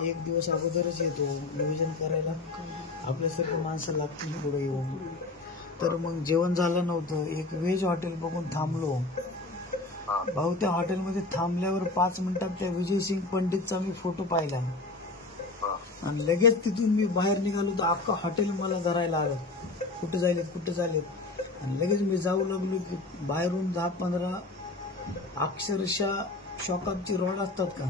एक दिवस अगोदरच येतो नियोजन करायला. आपल्यासारखं माणसं लागतील पुढे येऊन. तर मग जेवण झालं नव्हतं. एक व्हेज हॉटेल बघून थांबलो भाऊ. त्या हॉटेलमध्ये थांबल्यावर 5 मिनिटात त्या विजयसिंग पंडितचा मी फोटो पाहिला आणि लगेच तिथून मी बाहेर निघालो तर अख्खा हॉटेल मला धरायला आलं. कुठे झालेत. आणि लगेच मी जाऊ लागलो की बाहेरून 10-15 अक्षरशः शॉकअपची रॉड असतात का,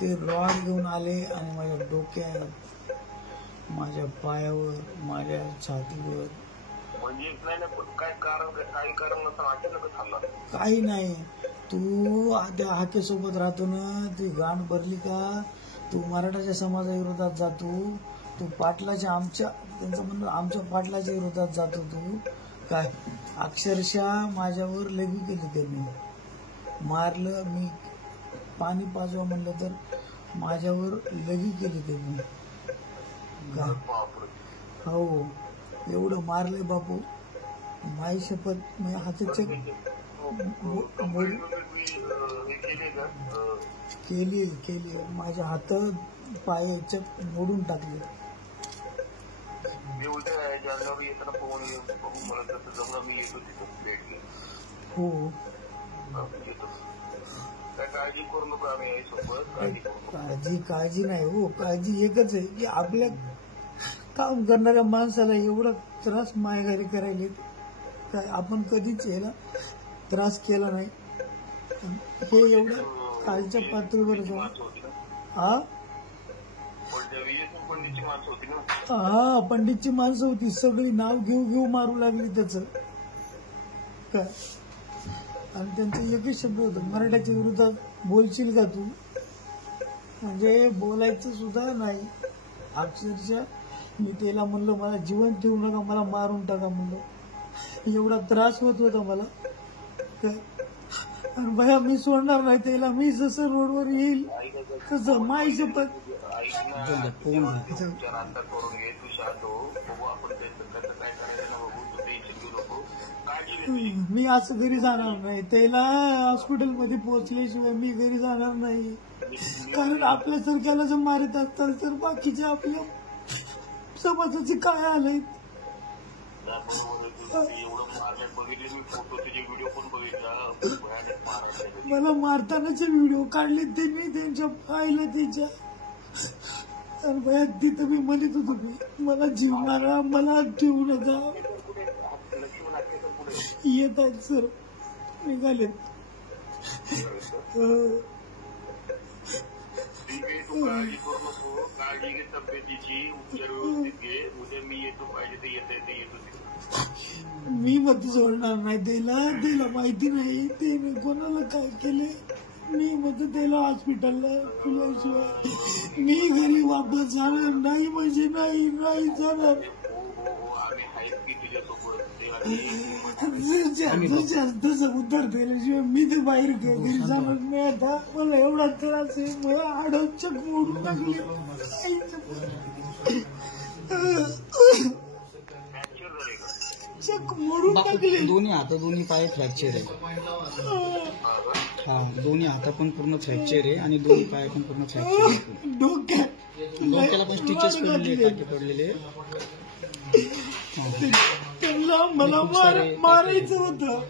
ते रॉड घेऊन आले आणि माझ्या डोक्यात, माझ्या पायावर, माझ्या छातीवर. काही नाही. तू त्या हाकेसोबत राहतो ना, ती गाण भरली का, तू मराठाच्या समाजाविरोधात जातो, तू पाटलाच्या त्यांचं म्हणणं आमच्या पाटलाच्या विरोधात जातो तू काय. अक्षरशः माझ्यावर लघवी केली त्यांनी, मारलं. मी पाणी पाजवा म्हणलं तर माझ्यावर लघवी केली त्यांनी काय. हो, एवढं मारले बापू, माई शपथ. मी हाताच्या केली माझ्या हात पायाच्या मोडून टाकले. हो, काळजी नाही हो. काळजी एकच आहे की आपल्या काम करणाऱ्या माणसाला एवढा त्रास मायघारी करायला काय आपण कधीच याला त्रास केला नाही. हे एवढं कालच्या पातळीवर हा पंडितची माणसं होती. सगळी नाव घेऊ मारू लागली त्याच काय. आणि त्यांचं एकच शब्द होतं, मराठ्याच्या विरोधात बोलशील का तू. म्हणजे बोलायचं सुद्धा नाही. अक्षरशः मी त्याला म्हणलं मला जिवंत ठेवू नका, मला मारून टाका म्हणलं. एवढा त्रास होत होता मला काय. आणि भया मी सोडणार नाही त्याला. मी जसं रोडवर येईल तसं माई शपथ. मी असं घरी जाणार नाही. त्याला हॉस्पिटलमध्ये पोहोचल्याशिवाय मी घरी जाणार नाही. कारण आपल्यासारख्याला जर मारत असतात तर बाकीच्या आपल्या समाजाचे काय आलंय. मला मारतानाचे व्हिडिओ काढले त्यांनी, त्यांच्या पाहिलं त्याच्या. तिथं मी म्हणत होतो मी मला जीव मारा, मला ठेवू नका. येत आहेत सर, निघाले. मी मत सोडणार नाही त्याला माहिती नाही ते मी कोणाला काय केले. मी मत त्याला हॉस्पिटलला तुल्याशिवाय मी घरी वापस जाणार नाही. म्हणजे नाही जाणार. तसं उद्धार केल्याशिवाय मी ते बाहेर घरी जाणार नाही. आता मला एवढा त्रास आहे, मला आडवचक मोडून टाकले. दोन्ही हात दोन्ही पाय फ्रॅक्चर आहे. हा, दोन्ही हात पण पूर्ण फ्रॅक्चर आहे आणि दोन्ही पाय पण पूर्ण फ्रॅक्चर आहे. डोक्याला पण स्टिचेस पडलेले. त्यांना मला मारायचं होतं.